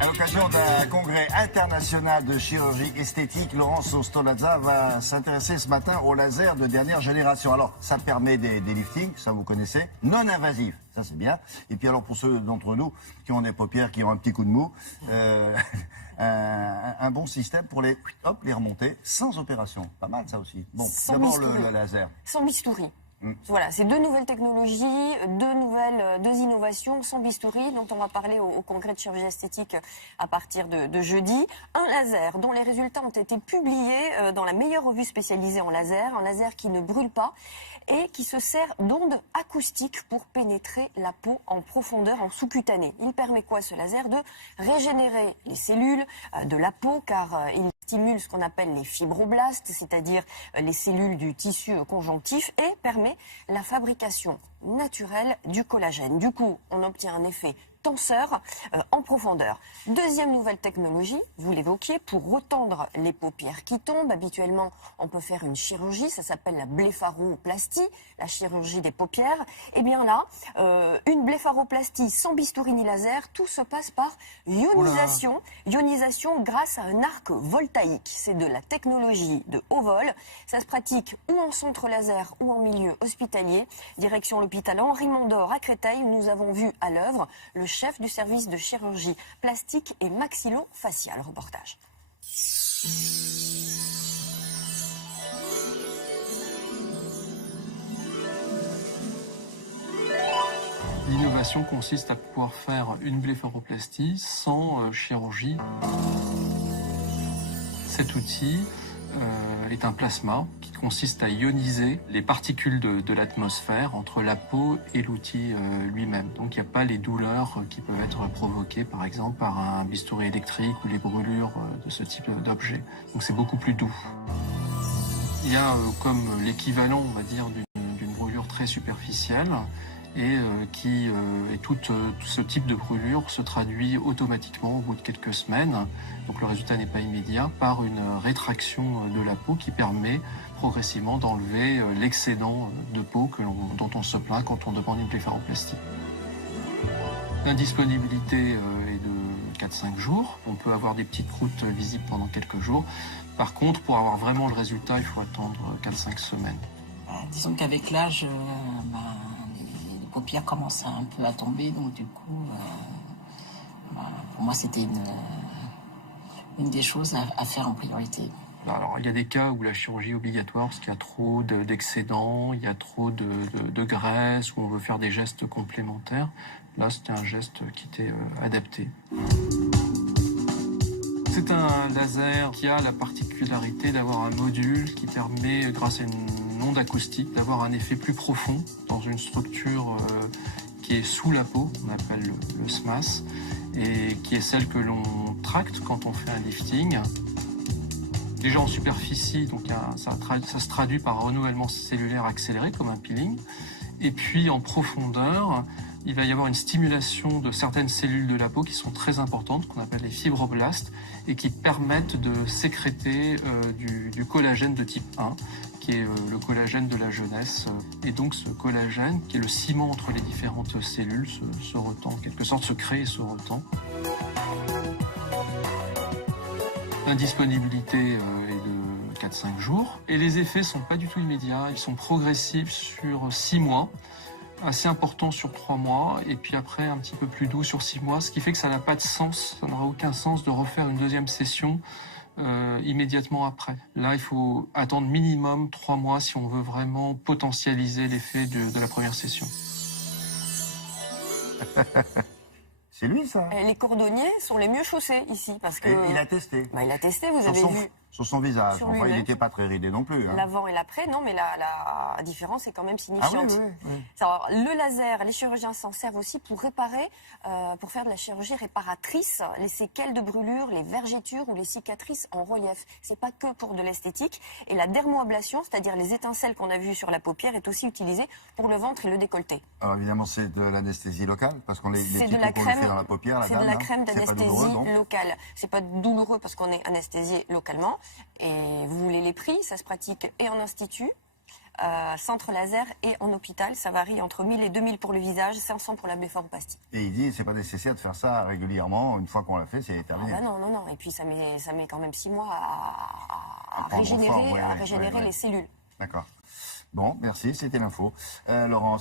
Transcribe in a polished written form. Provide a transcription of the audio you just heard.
À l'occasion d'un congrès international de chirurgie esthétique, Laurence Ostolazza va s'intéresser ce matin au laser de dernière génération. Alors, ça permet des liftings, ça vous connaissez, non invasifs, ça c'est bien. Et puis alors pour ceux d'entre nous qui ont des paupières, qui ont un petit coup de mou, un bon système pour les remonter sans opération. Pas mal ça aussi. Bon, d'abord le laser. Sans bistouri. Voilà, c'est deux nouvelles technologies, deux innovations sans bistouri dont on va parler au congrès de chirurgie esthétique à partir de jeudi. Un laser dont les résultats ont été publiés dans la meilleure revue spécialisée en laser, un laser qui ne brûle pas et qui se sert d'ondes acoustiques pour pénétrer la peau en profondeur, en sous-cutanée. Il permet quoi ce laser? De régénérer les cellules de la peau car il stimule ce qu'on appelle les fibroblastes, c'est-à-dire les cellules du tissu conjonctif et permet la fabrication naturelle du collagène. Du coup, on obtient un effet tenseur en profondeur. Deuxième nouvelle technologie, vous l'évoquiez, pour retendre les paupières qui tombent. Habituellement, on peut faire une chirurgie, ça s'appelle la blépharoplastie, la chirurgie des paupières. Et bien là, une blépharoplastie sans bistouri ni laser, tout se passe par ionisation. Ionisation grâce à un arc voltaïque. C'est de la technologie de haut vol. Ça se pratique ou en centre laser ou en milieu hospitalier. Direction l'hôpital Henri Mondor à Créteil, où nous avons vu à l'œuvre le chef du service de chirurgie plastique et maxillo-faciale. Reportage. L'innovation consiste à pouvoir faire une blépharoplastie sans chirurgie. Cet outil est un plasma qui consiste à ioniser les particules de l'atmosphère entre la peau et l'outil lui-même. Donc il n'y a pas les douleurs qui peuvent être provoquées par exemple par un bistouri électrique ou les brûlures de ce type d'objet. Donc c'est beaucoup plus doux. Il y a comme l'équivalent, on va dire, d'une brûlure très superficielle et tout ce type de brûlure se traduit automatiquement au bout de quelques semaines, donc le résultat n'est pas immédiat, par une rétraction de la peau qui permet progressivement d'enlever l'excédent de peau dont on se plaint quand on demande une blépharoplastie. L'indisponibilité est de 4-5 jours, on peut avoir des petites croûtes visibles pendant quelques jours. Par contre, pour avoir vraiment le résultat, il faut attendre 4-5 semaines. Disons qu'avec l'âge, les paupières commencent un peu à tomber, donc du coup, pour moi, c'était une des choses à faire en priorité. Alors, il y a des cas où la chirurgie est obligatoire parce qu'il y a trop d'excédents, il y a trop de graisse, où on veut faire des gestes complémentaires. Là, c'était un geste qui était adapté. C'est un laser qui a la particularité d'avoir un module qui permet, grâce à une onde acoustique, d'avoir un effet plus profond dans une structure qui est sous la peau, on appelle le SMAS, et qui est celle que l'on tracte quand on fait un lifting. Déjà en superficie, donc ça se traduit par un renouvellement cellulaire accéléré comme un peeling. Et puis en profondeur, il va y avoir une stimulation de certaines cellules de la peau qui sont très importantes, qu'on appelle les fibroblastes, et qui permettent de sécréter du collagène de type 1, qui est le collagène de la jeunesse. Et donc ce collagène, qui est le ciment entre les différentes cellules, se retend, en quelque sorte se crée et se retend. L'indisponibilité est de 4-5 jours. Et les effets ne sont pas du tout immédiats, ils sont progressifs sur 6 mois, assez importants sur 3 mois, et puis après un petit peu plus doux sur 6 mois, ce qui fait que ça n'a pas de sens, ça n'aura aucun sens de refaire une deuxième session immédiatement après. Là, il faut attendre minimum 3 mois si on veut vraiment potentialiser l'effet de la première session. C'est lui, ça. Les cordonniers sont les mieux chaussés ici parce que. Et il a testé. Il a testé, vous avez vu. Sur son visage. Sur enfin, il lui-même. n'était pas très ridé non plus. Hein. L'avant et l'après, non, mais la différence est quand même signifiante. Ah oui. Alors, le laser, les chirurgiens s'en servent aussi pour réparer, pour faire de la chirurgie réparatrice, les séquelles de brûlure, les vergetures ou les cicatrices en relief. C'est pas que pour de l'esthétique. Et la dermoablation, c'est-à-dire les étincelles qu'on a vues sur la paupière, est aussi utilisée pour le ventre et le décolleté. Alors évidemment, c'est de l'anesthésie locale, parce qu'on les C'est petits de la trous qu'on lui crème, fait dans la paupière, c'est de la crème C'est pas d'anesthésie douloureux, non locale. C'est pas douloureux parce qu'on est anesthésié localement. Et vous voulez les prix, ça se pratique et en institut, centre laser et en hôpital. Ça varie entre 1000 et 2000 pour le visage, 500 pour la bléphaproplastie. Et il dit c'est pas nécessaire de faire ça régulièrement. Une fois qu'on l'a fait, c'est Ah terminé. bah non. Et puis ça met quand même 6 mois à prendre régénérer, forme, les cellules. D'accord. Bon, merci, c'était l'info. Laurent.